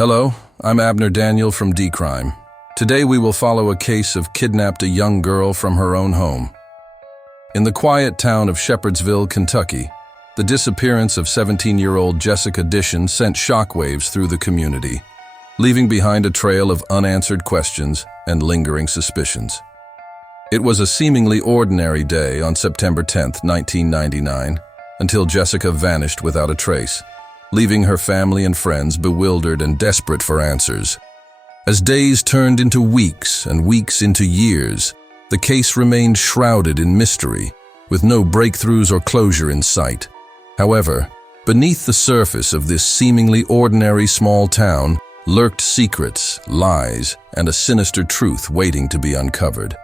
Hello, I'm Abner Daniel from dcrime. Today we will follow a case of kidnapped a young girl from her own home. In the quiet town of Shepherdsville, Kentucky, the disappearance of 17-year-old Jessica Dishon sent shockwaves through the community, leaving behind a trail of unanswered questions and lingering suspicions. It was a seemingly ordinary day on September 10, 1999, until Jessica vanished without a trace, leaving her family and friends bewildered and desperate for answers. As days turned into weeks and weeks into years, the case remained shrouded in mystery, with no breakthroughs or closure in sight. However, beneath the surface of this seemingly ordinary small town lurked secrets, lies, and a sinister truth waiting to be uncovered.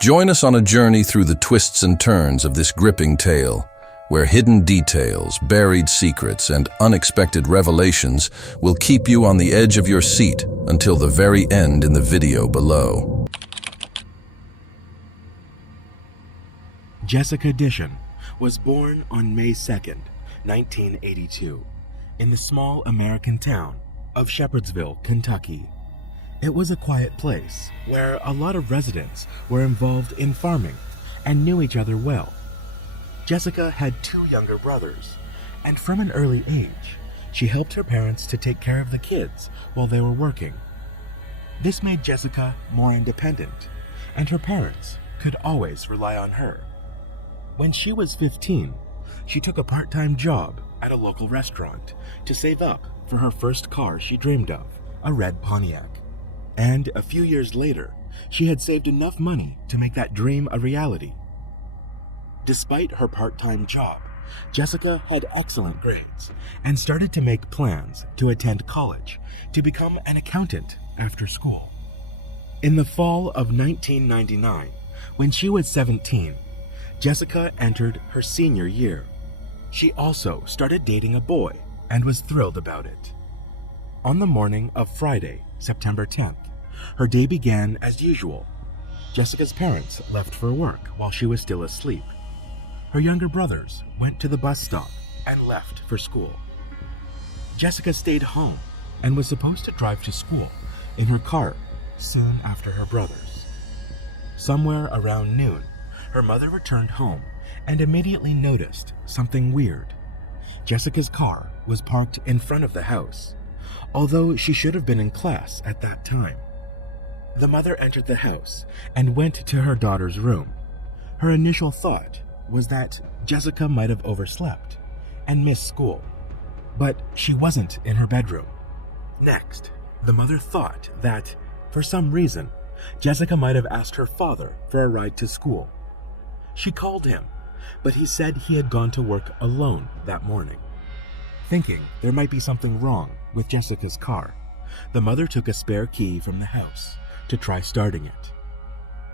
Join us on a journey through the twists and turns of this gripping tale, where hidden details, buried secrets, and unexpected revelations will keep you on the edge of your seat until the very end in the video below. Jessica Dishon was born on May 2nd, 1982, in the small American town of Shepherdsville, Kentucky. It was a quiet place where a lot of residents were involved in farming and knew each other well. Jessica had two younger brothers, and from an early age, she helped her parents to take care of the kids while they were working. This made Jessica more independent, and her parents could always rely on her. When she was 15, she took a part-time job at a local restaurant to save up for her first car she dreamed of, a red Pontiac. And a few years later, she had saved enough money to make that dream a reality. Despite her part-time job, Jessica had excellent grades and started to make plans to attend college to become an accountant after school. In the fall of 1999, when she was 17, Jessica entered her senior year. She also started dating a boy and was thrilled about it. On the morning of Friday, September 10th, her day began as usual. Jessica's parents left for work while she was still asleep. Her younger brothers went to the bus stop and left for school. Jessica stayed home and was supposed to drive to school in her car soon after her brothers. Somewhere around noon, her mother returned home and immediately noticed something weird. Jessica's car was parked in front of the house, although she should have been in class at that time. The mother entered the house and went to her daughter's room. Her initial thought was that Jessica might have overslept and missed school, but she wasn't in her bedroom. Next, the mother thought that, for some reason, Jessica might have asked her father for a ride to school. She called him, but he said he had gone to work alone that morning. Thinking there might be something wrong with Jessica's car, the mother took a spare key from the house to try starting it.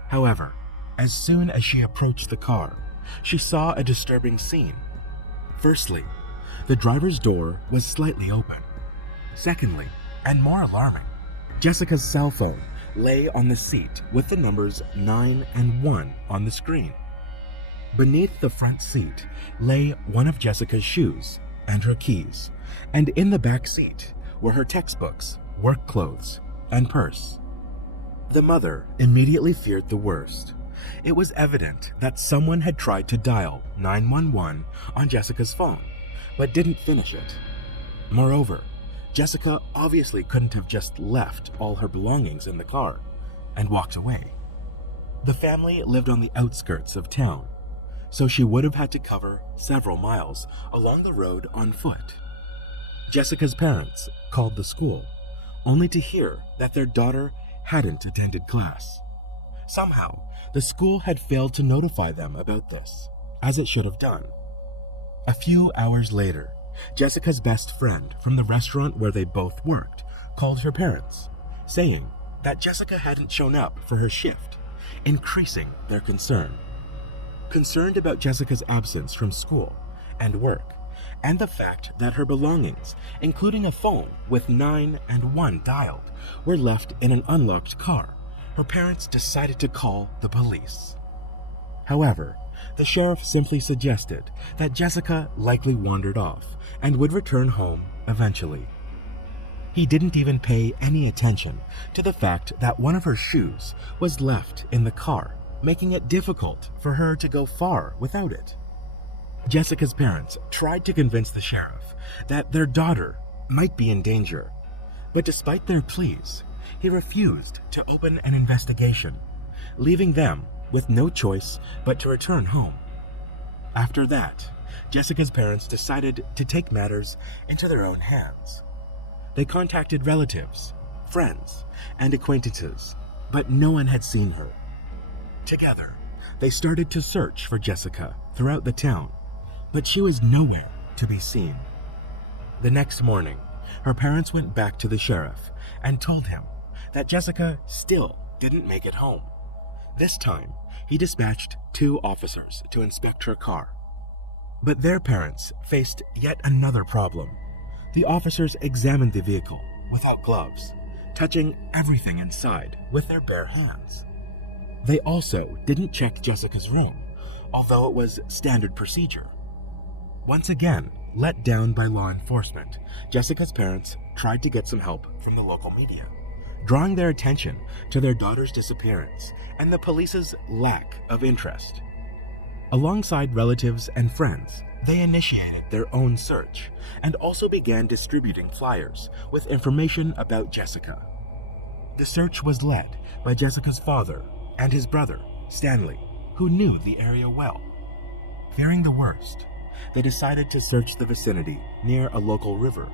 However, as soon as she approached the car, she saw a disturbing scene. Firstly, the driver's door was slightly open. Secondly, and more alarming, Jessica's cell phone lay on the seat with the numbers 9 and 1 on the screen. Beneath the front seat lay one of Jessica's shoes and her keys, and in the back seat were her textbooks, work clothes, and purse. The mother immediately feared the worst. It was evident that someone had tried to dial 911 on Jessica's phone, but didn't finish it. Moreover, Jessica obviously couldn't have just left all her belongings in the car and walked away. The family lived on the outskirts of town, so she would have had to cover several miles along the road on foot. Jessica's parents called the school, only to hear that their daughter hadn't attended class. Somehow, the school had failed to notify them about this, as it should have done. A few hours later, Jessica's best friend from the restaurant where they both worked called her parents, saying that Jessica hadn't shown up for her shift, increasing their concern. Concerned about Jessica's absence from school and work, and the fact that her belongings, including a phone with 9 and 1 dialed, were left in an unlocked car, her parents decided to call the police. However, the sheriff simply suggested that Jessica likely wandered off and would return home eventually. He didn't even pay any attention to the fact that one of her shoes was left in the car, making it difficult for her to go far without it. Jessica's parents tried to convince the sheriff that their daughter might be in danger, but despite their pleas, he refused to open an investigation, leaving them with no choice but to return home. After that, Jessica's parents decided to take matters into their own hands. They contacted relatives, friends, and acquaintances, but no one had seen her. Together, they started to search for Jessica throughout the town, but she was nowhere to be seen. The next morning, her parents went back to the sheriff and told him that Jessica still didn't make it home. This time, he dispatched 2 officers to inspect her car. But their parents faced yet another problem. The officers examined the vehicle without gloves, touching everything inside with their bare hands. They also didn't check Jessica's room, although it was standard procedure. Once again, let down by law enforcement, Jessica's parents tried to get some help from the local media, drawing their attention to their daughter's disappearance and the police's lack of interest. Alongside relatives and friends, they initiated their own search and also began distributing flyers with information about Jessica. The search was led by Jessica's father and his brother, Stanley, who knew the area well. Fearing the worst, they decided to search the vicinity near a local river.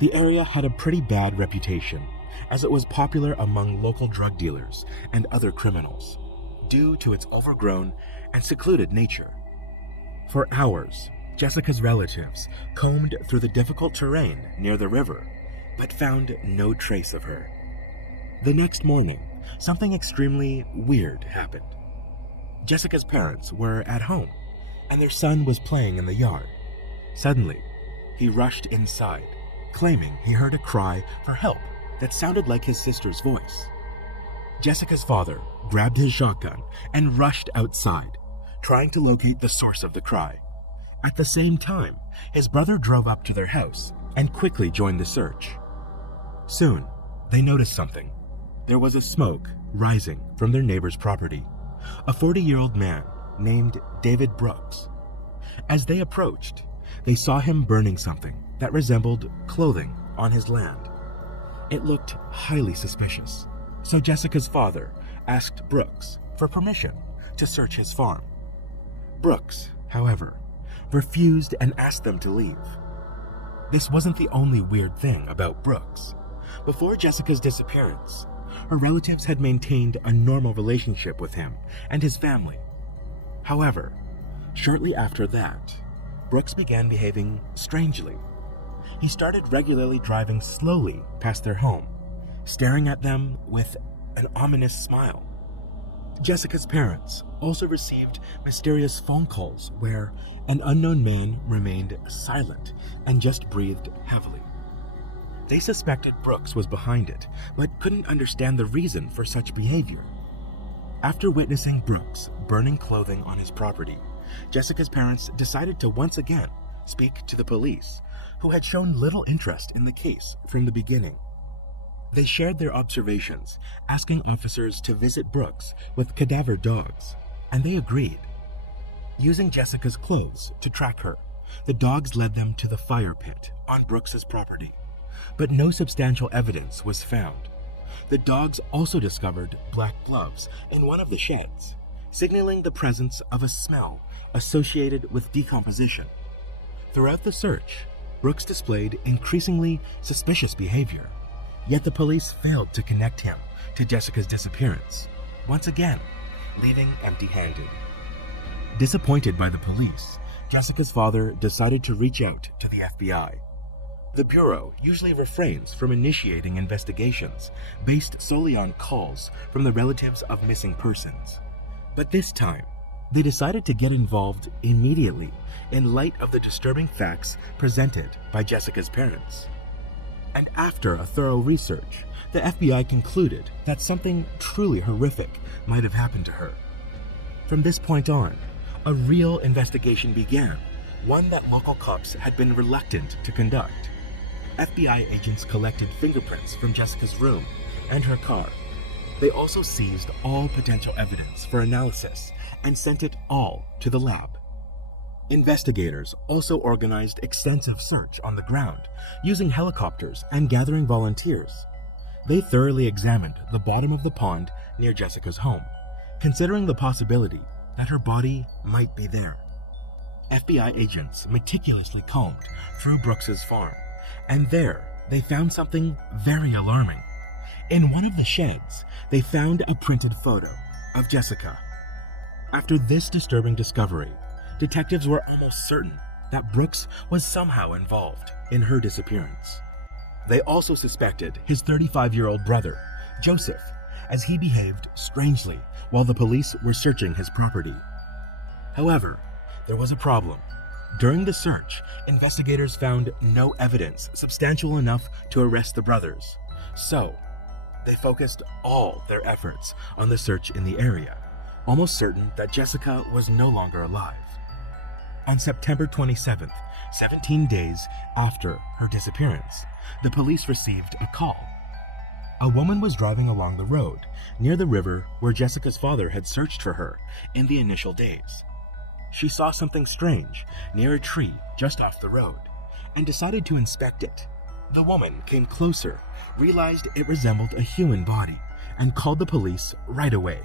The area had a pretty bad reputation, as it was popular among local drug dealers and other criminals, due to its overgrown and secluded nature. For hours, Jessica's relatives combed through the difficult terrain near the river, but found no trace of her. The next morning, something extremely weird happened. Jessica's parents were at home, and their son was playing in the yard. Suddenly, he rushed inside, claiming he heard a cry for help that sounded like his sister's voice. Jessica's father grabbed his shotgun and rushed outside, trying to locate the source of the cry. At the same time, his brother drove up to their house and quickly joined the search. Soon, they noticed something. There was a smoke rising from their neighbor's property, a 40-year-old man named David Brooks. As they approached, they saw him burning something that resembled clothing on his land. It looked highly suspicious, so Jessica's father asked Brooks for permission to search his farm. Brooks, however, refused and asked them to leave. This wasn't the only weird thing about Brooks. Before Jessica's disappearance, her relatives had maintained a normal relationship with him and his family. However, shortly after that, Brooks began behaving strangely. He started regularly driving slowly past their home, staring at them with an ominous smile. Jessica's parents also received mysterious phone calls where an unknown man remained silent and just breathed heavily. They suspected Brooks was behind it, but couldn't understand the reason for such behavior. After witnessing Brooks burning clothing on his property, Jessica's parents decided to once again speak to the police, who had shown little interest in the case from the beginning. They shared their observations, asking officers to visit Brooks with cadaver dogs, and they agreed. Using Jessica's clothes to track her, the dogs led them to the fire pit on Brooks's property, but no substantial evidence was found. The dogs also discovered black gloves in one of the sheds, signaling the presence of a smell associated with decomposition. Throughout the search, Brooks displayed increasingly suspicious behavior, yet the police failed to connect him to Jessica's disappearance, once again, leaving empty-handed. Disappointed by the police, Jessica's father decided to reach out to the FBI. The Bureau usually refrains from initiating investigations based solely on calls from the relatives of missing persons. But this time, they decided to get involved immediately in light of the disturbing facts presented by Jessica's parents. And after a thorough research, the FBI concluded that something truly horrific might have happened to her. From this point on, a real investigation began, one that local cops had been reluctant to conduct. FBI agents collected fingerprints from Jessica's room and her car. They also seized all potential evidence for analysis and sent it all to the lab. Investigators also organized extensive search on the ground, using helicopters and gathering volunteers. They thoroughly examined the bottom of the pond near Jessica's home, considering the possibility that her body might be there. FBI agents meticulously combed through Brooks's farm, and there they found something very alarming. In one of the sheds, they found a printed photo of Jessica. After this disturbing discovery, detectives were almost certain that Brooks was somehow involved in her disappearance. They also suspected his 35-year-old brother, Joseph, as he behaved strangely while the police were searching his property. However, there was a problem. During the search, investigators found no evidence substantial enough to arrest the brothers. So, they focused all their efforts on the search in the area, almost certain that Jessica was no longer alive. On September 27th, 17 days after her disappearance, the police received a call. A woman was driving along the road near the river where Jessica's father had searched for her in the initial days. She saw something strange near a tree just off the road and decided to inspect it. The woman came closer, realized it resembled a human body, and called the police right away.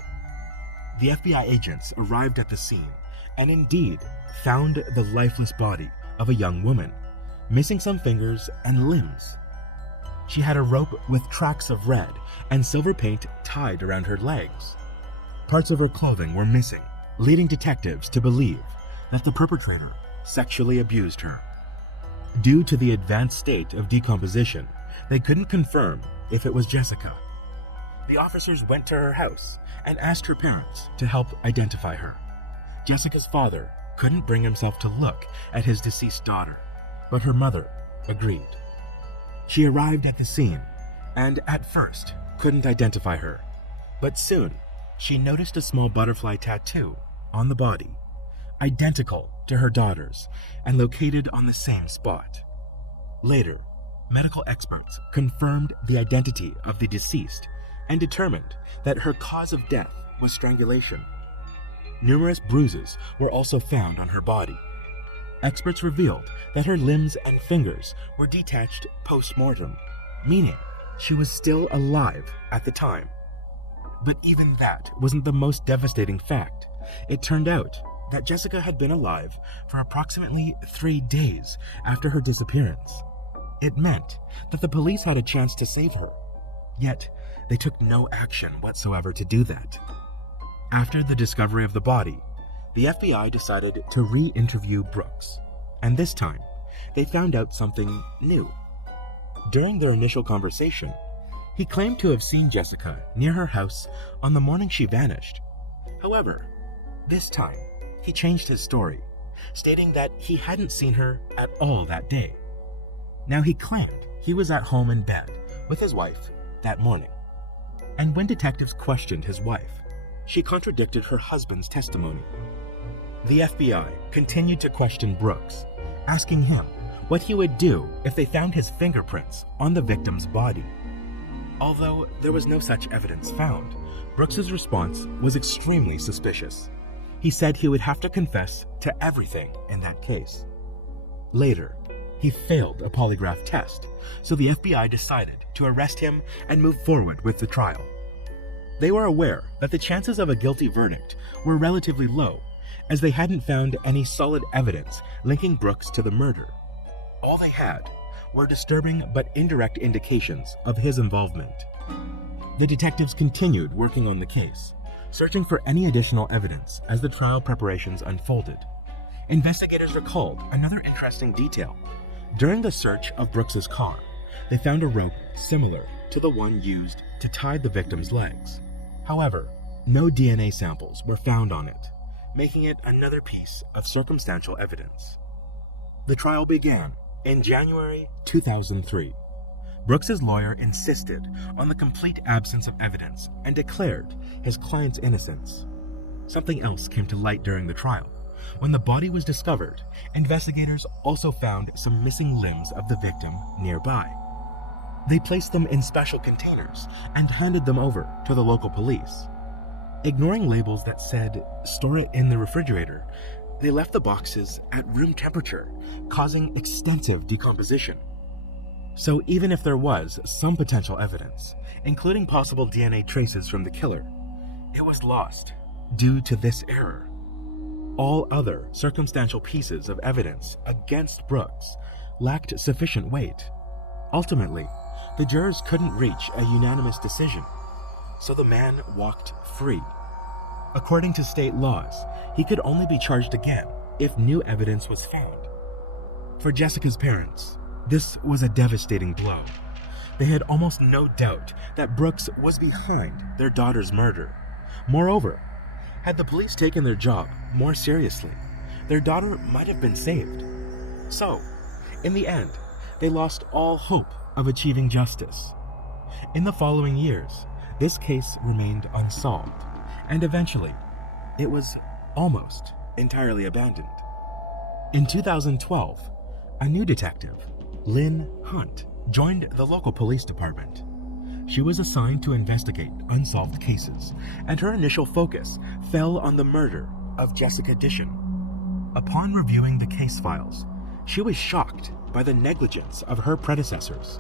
The FBI agents arrived at the scene and indeed found the lifeless body of a young woman, missing some fingers and limbs. She had a rope with tracks of red and silver paint tied around her legs. Parts of her clothing were missing, leading detectives to believe that the perpetrator sexually abused her. Due to the advanced state of decomposition, they couldn't confirm if it was Jessica. The officers went to her house and asked her parents to help identify her. Jessica's father couldn't bring himself to look at his deceased daughter, but her mother agreed. She arrived at the scene and at first couldn't identify her, but soon she noticed a small butterfly tattoo on the body, identical to her daughter's and located on the same spot. Later, medical experts confirmed the identity of the deceased and determined that her cause of death was strangulation. Numerous bruises were also found on her body. Experts revealed that her limbs and fingers were detached post-mortem, meaning she was still alive at the time. But even that wasn't the most devastating fact. It turned out that Jessica had been alive for approximately 3 days after her disappearance. It meant that the police had a chance to save her, yet they took no action whatsoever to do that. After the discovery of the body, the FBI decided to re-interview Brooks, and this time, they found out something new. During their initial conversation, he claimed to have seen Jessica near her house on the morning she vanished. However, this time, he changed his story, stating that he hadn't seen her at all that day. Now he claimed he was at home in bed with his wife that morning. And when detectives questioned his wife, she contradicted her husband's testimony. The FBI continued to question Brooks, asking him what he would do if they found his fingerprints on the victim's body. Although there was no such evidence found, Brooks's response was extremely suspicious. He said he would have to confess to everything in that case. Later, he failed a polygraph test, so the FBI decided to arrest him and move forward with the trial. They were aware that the chances of a guilty verdict were relatively low, as they hadn't found any solid evidence linking Brooks to the murder. All they had were disturbing but indirect indications of his involvement. The detectives continued working on the case, searching for any additional evidence as the trial preparations unfolded. Investigators recalled another interesting detail. During the search of Brooks's car, they found a rope similar to the one used to tie the victim's legs. However, no DNA samples were found on it, making it another piece of circumstantial evidence. The trial began in January 2003. Brooks's lawyer insisted on the complete absence of evidence and declared his client's innocence. Something else came to light during the trial. When the body was discovered, investigators also found some missing limbs of the victim nearby. They placed them in special containers and handed them over to the local police. Ignoring labels that said, "Store it in the refrigerator," they left the boxes at room temperature, causing extensive decomposition. So even if there was some potential evidence, including possible DNA traces from the killer, it was lost due to this error. All other circumstantial pieces of evidence against Brooks lacked sufficient weight. Ultimately, the jurors couldn't reach a unanimous decision, so the man walked free. According to state laws, he could only be charged again if new evidence was found. For Jessica's parents, this was a devastating blow. They had almost no doubt that Brooks was behind their daughter's murder. Moreover, had the police taken their job more seriously, their daughter might have been saved. So, in the end, they lost all hope of achieving justice. In the following years, this case remained unsolved, and eventually, it was almost entirely abandoned. In 2012, a new detective, Lynn Hunt, joined the local police department. She was assigned to investigate unsolved cases, and her initial focus fell on the murder of Jessica Dishon. Upon reviewing the case files, she was shocked by the negligence of her predecessors.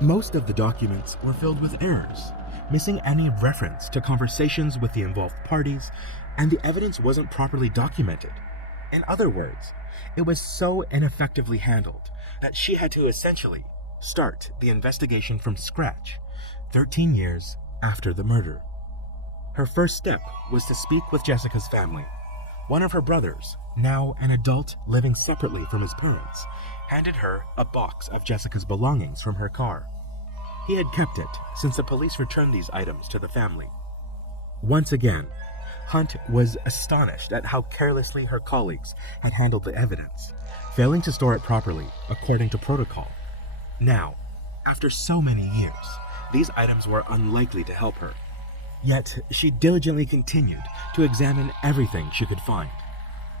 Most of the documents were filled with errors, missing any reference to conversations with the involved parties, and the evidence wasn't properly documented. In other words, it was so ineffectively handled that she had to essentially start the investigation from scratch 13 years after the murder. Her first step was to speak with Jessica's family. One of her brothers, now an adult living separately from his parents, handed her a box of Jessica's belongings from her car. He had kept it since the police returned these items to the family. Once again, Hunt was astonished at how carelessly her colleagues had handled the evidence, failing to store it properly according to protocol. Now, after so many years, these items were unlikely to help her. Yet, she diligently continued to examine everything she could find.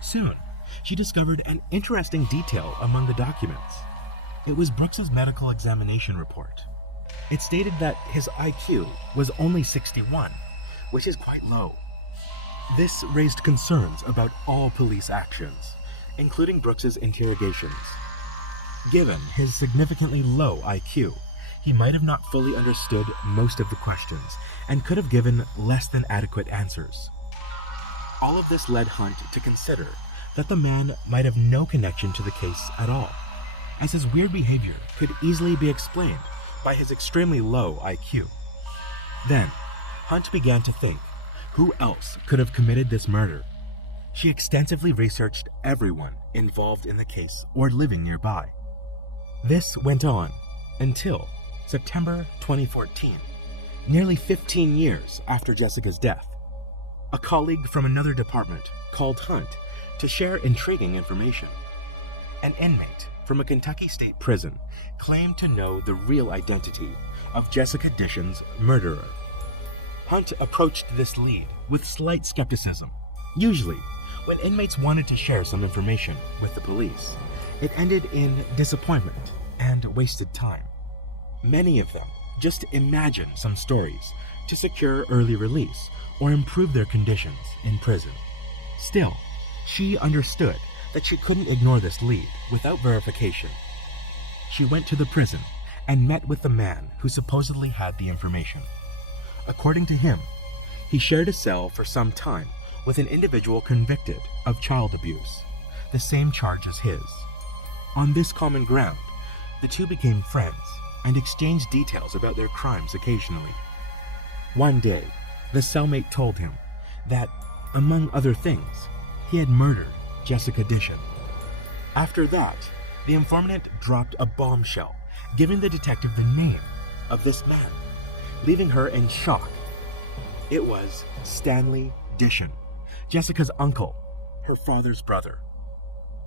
Soon, she discovered an interesting detail among the documents. It was Brooks's medical examination report. It stated that his IQ was only 61, which is quite low. This raised concerns about all police actions, including Brooks's interrogations. Given his significantly low IQ, he might have not fully understood most of the questions and could have given less than adequate answers. All of this led Hunt to consider that the man might have no connection to the case at all, as his weird behavior could easily be explained by his extremely low IQ. Then, Hunt began to think, who else could have committed this murder? She extensively researched everyone involved in the case or living nearby. This went on until September 2014, nearly 15 years after Jessica's death. A colleague from another department called Hunt to share intriguing information. An inmate from a Kentucky state prison claimed to know the real identity of Jessica Dishon's murderer. Hunt approached this lead with slight skepticism. Usually, when inmates wanted to share some information with the police, it ended in disappointment and wasted time. Many of them just imagined some stories to secure early release or improve their conditions in prison. Still, she understood that she couldn't ignore this lead without verification. She went to the prison and met with the man who supposedly had the information. According to him, he shared a cell for some time with an individual convicted of child abuse, the same charge as his. On this common ground, the two became friends and exchanged details about their crimes occasionally. One day, the cellmate told him that, among other things, he had murdered Jessica Dishon. After that, the informant dropped a bombshell, giving the detective the name of this man, leaving her in shock. It was Stanley Dishon, Jessica's uncle, her father's brother.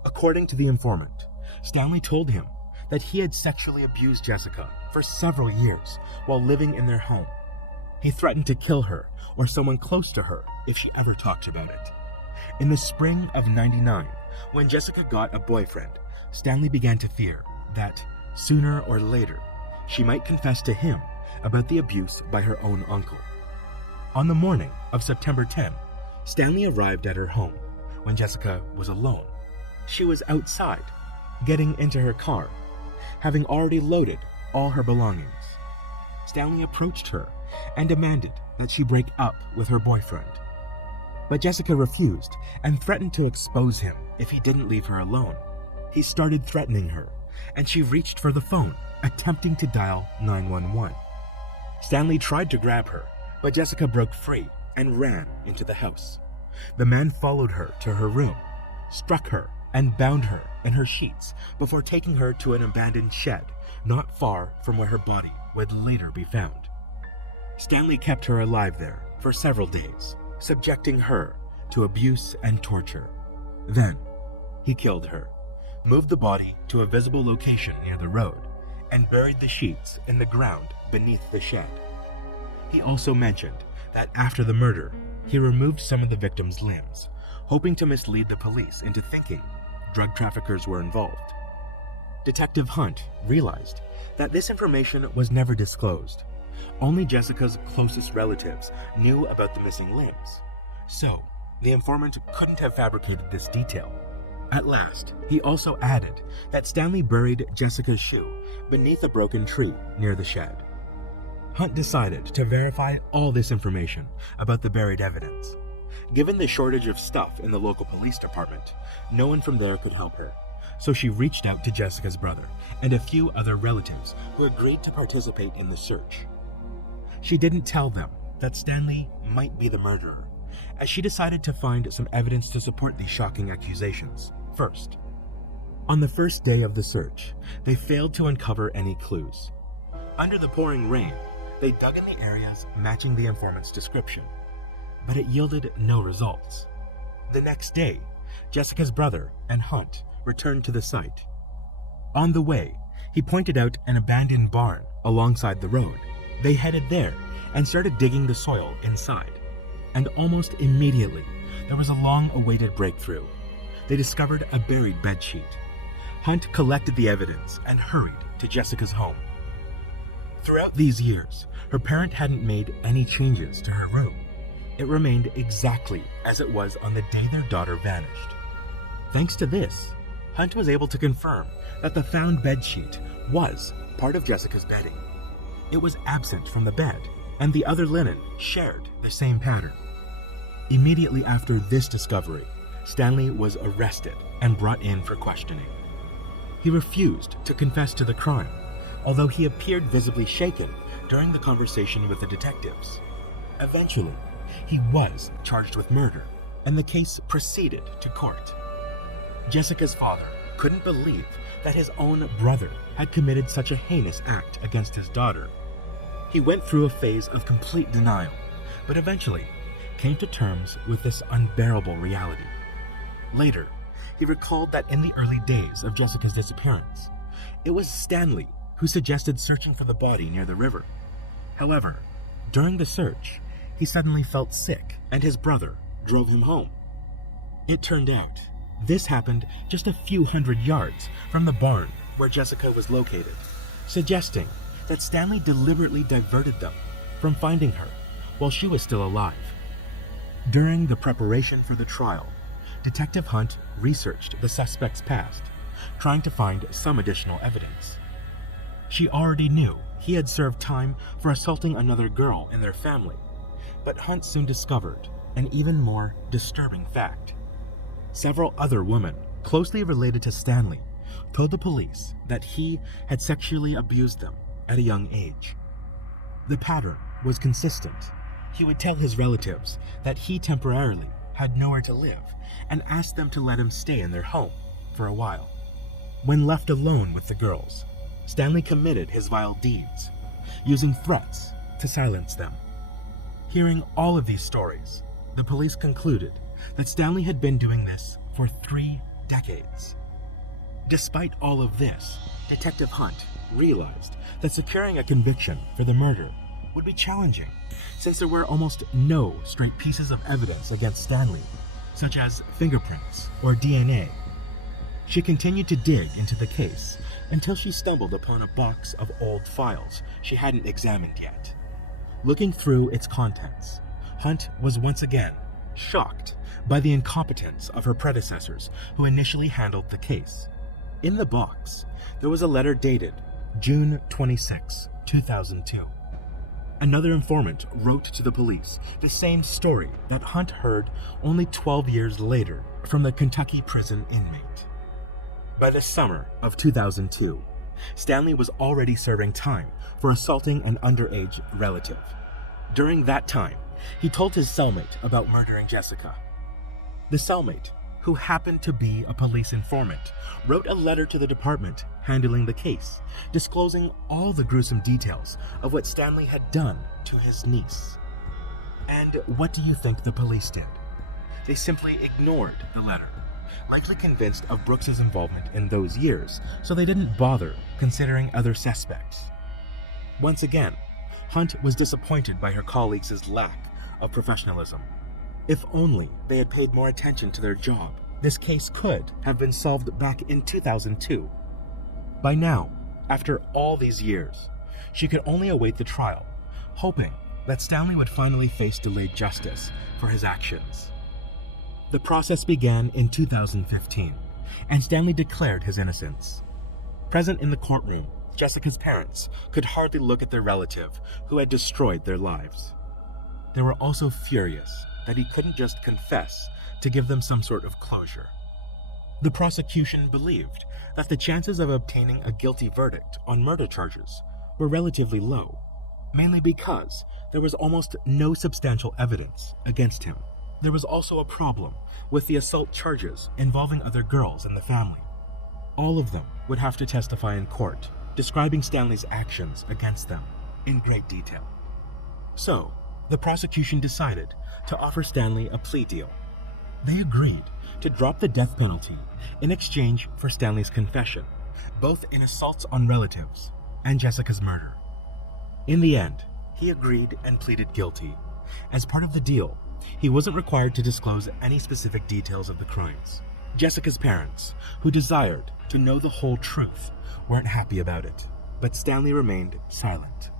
According to the informant, Stanley told him that he had sexually abused Jessica for several years while living in their home. He threatened to kill her or someone close to her if she ever talked about it. In the spring of '99, when Jessica got a boyfriend, Stanley began to fear that, sooner or later, she might confess to him about the abuse by her own uncle. On the morning of September 10, Stanley arrived at her home when Jessica was alone. She was outside, getting into her car, having already loaded all her belongings. Stanley approached her and demanded that she break up with her boyfriend. But Jessica refused and threatened to expose him if he didn't leave her alone. He started threatening her, and she reached for the phone, attempting to dial 911. Stanley tried to grab her, but Jessica broke free and ran into the house. The man followed her to her room, struck her, and bound her in her sheets before taking her to an abandoned shed not far from where her body would later be found. Stanley kept her alive there for several days, subjecting her to abuse and torture. Then, he killed her, moved the body to a visible location near the road, and buried the sheets in the ground beneath the shed. He also mentioned that after the murder, he removed some of the victim's limbs, hoping to mislead the police into thinking drug traffickers were involved. Detective Hunt realized that this information was never disclosed. Only Jessica's closest relatives knew about the missing limbs, so the informant couldn't have fabricated this detail. At last, he also added that Stanley buried Jessica's shoe beneath a broken tree near the shed. Hunt decided to verify all this information about the buried evidence. Given the shortage of stuff in the local police department, no one from there could help her, so she reached out to Jessica's brother and a few other relatives who agreed to participate in the search. She didn't tell them that Stanley might be the murderer, as she decided to find some evidence to support these shocking accusations first. On the first day of the search, they failed to uncover any clues. Under the pouring rain, they dug in the areas matching the informant's description, but it yielded no results. The next day, Jessica's brother and Hunt returned to the site. On the way, he pointed out an abandoned barn alongside the road. They headed there and started digging the soil inside. And almost immediately, there was a long-awaited breakthrough. They discovered a buried bedsheet. Hunt collected the evidence and hurried to Jessica's home. Throughout these years, her parent hadn't made any changes to her room. It remained exactly as it was on the day their daughter vanished. Thanks to this, Hunt was able to confirm that the found bedsheet was part of Jessica's bedding. It was absent from the bed, and the other linen shared the same pattern. Immediately after this discovery, Stanley was arrested and brought in for questioning. He refused to confess to the crime, although he appeared visibly shaken during the conversation with the detectives. Eventually, he was charged with murder, and the case proceeded to court. Jessica's father couldn't believe that his own brother had committed such a heinous act against his daughter. He went through a phase of complete denial, but eventually came to terms with this unbearable reality. Later, he recalled that in the early days of Jessica's disappearance, it was Stanley who suggested searching for the body near the river. However, during the search, he suddenly felt sick and his brother drove him home. It turned out this happened just a few hundred yards from the barn where Jessica was located, suggesting that Stanley deliberately diverted them from finding her while she was still alive. During the preparation for the trial, Detective Hunt researched the suspect's past, trying to find some additional evidence. She already knew he had served time for assaulting another girl in their family, but Hunt soon discovered an even more disturbing fact. Several other women closely related to Stanley told the police that he had sexually abused them at a young age. The pattern was consistent. He would tell his relatives that he temporarily had nowhere to live and asked them to let him stay in their home for a while. When left alone with the girls, Stanley committed his vile deeds, using threats to silence them. Hearing all of these stories, the police concluded that Stanley had been doing this for 3 decades. Despite all of this, Detective Hunt realized that securing a conviction for the murder would be challenging, since there were almost no straight pieces of evidence against Stanley. such as fingerprints or DNA. She continued to dig into the case until she stumbled upon a box of old files she hadn't examined yet. Looking through its contents, Hunt was once again shocked by the incompetence of her predecessors who initially handled the case. In the box, there was a letter dated June 26, 2002. Another informant wrote to the police the same story that Hunt heard only 12 years later from the Kentucky prison inmate. By the summer of 2002, Stanley was already serving time for assaulting an underage relative. During that time, he told his cellmate about murdering Jessica. The cellmate, who happened to be a police informant, wrote a letter to the department handling the case, disclosing all the gruesome details of what Stanley had done to his niece. And what do you think the police did? They simply ignored the letter, likely convinced of Brooks's involvement in those years, so they didn't bother considering other suspects. Once again, Hunt was disappointed by her colleagues' lack of professionalism. If only they had paid more attention to their job, this case could have been solved back in 2002. By now, after all these years, she could only await the trial, hoping that Stanley would finally face delayed justice for his actions. The process began in 2015, and Stanley declared his innocence. Present in the courtroom, Jessica's parents could hardly look at their relative who had destroyed their lives. They were also furious that he couldn't just confess to give them some sort of closure. The prosecution believed that the chances of obtaining a guilty verdict on murder charges were relatively low, mainly because there was almost no substantial evidence against him. There was also a problem with the assault charges involving other girls in the family. All of them would have to testify in court, describing Stanley's actions against them in great detail. So, the prosecution decided to offer Stanley a plea deal. They agreed to drop the death penalty in exchange for Stanley's confession, both in assaults on relatives and Jessica's murder. In the end, he agreed and pleaded guilty. As part of the deal, he wasn't required to disclose any specific details of the crimes. Jessica's parents, who desired to know the whole truth, weren't happy about it, but Stanley remained silent.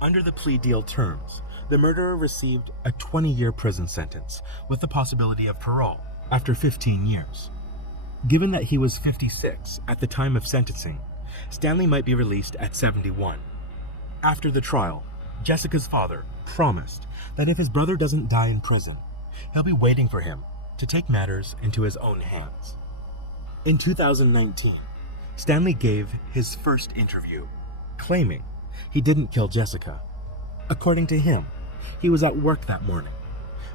Under the plea deal terms, the murderer received a 20-year prison sentence with the possibility of parole after 15 years. Given that he was 56 at the time of sentencing, Stanley might be released at 71. After the trial, Jessica's father promised that if his brother doesn't die in prison, he'll be waiting for him to take matters into his own hands. In 2019, Stanley gave his first interview, claiming he didn't kill Jessica. According to him, he was at work that morning,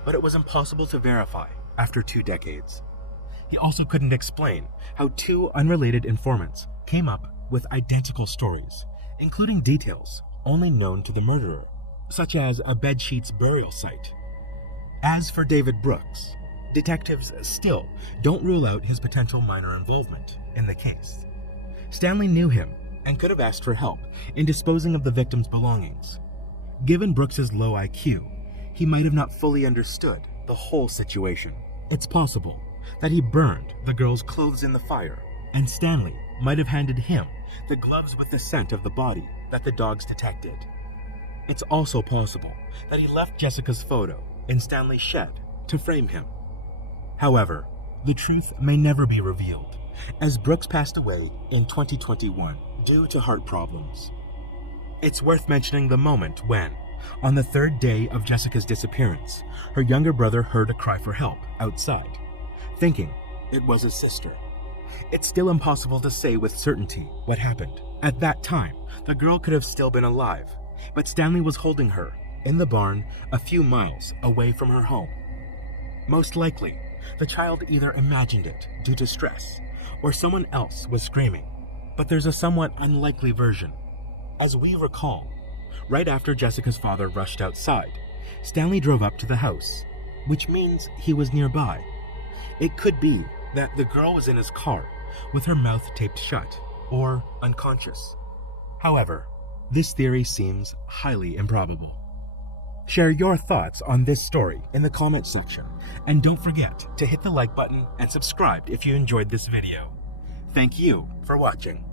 but it was impossible to verify after 2 decades. He also couldn't explain how 2 unrelated informants came up with identical stories, including details only known to the murderer, such as a bedsheet's burial site. As for David Brooks, detectives still don't rule out his potential minor involvement in the case. Stanley knew him and could have asked for help in disposing of the victim's belongings. Given Brooks's low IQ, he might have not fully understood the whole situation. It's possible that he burned the girl's clothes in the fire, and Stanley might have handed him the gloves with the scent of the body that the dogs detected. It's also possible that he left Jessica's photo in Stanley's shed to frame him. However, the truth may never be revealed, as Brooks passed away in 2021 due to heart problems. It's worth mentioning the moment when, on the 3rd day of Jessica's disappearance, her younger brother heard a cry for help outside, thinking it was his sister. It's still impossible to say with certainty what happened. At that time, the girl could have still been alive, but Stanley was holding her in the barn a few miles away from her home. Most likely, the child either imagined it due to stress, or someone else was screaming, but there's a somewhat unlikely version. As we recall, right after Jessica's father rushed outside, Stanley drove up to the house, which means he was nearby. It could be that the girl was in his car with her mouth taped shut, or unconscious. However, this theory seems highly improbable. Share your thoughts on this story in the comment section, and don't forget to hit the like button and subscribe if you enjoyed this video. Thank you for watching.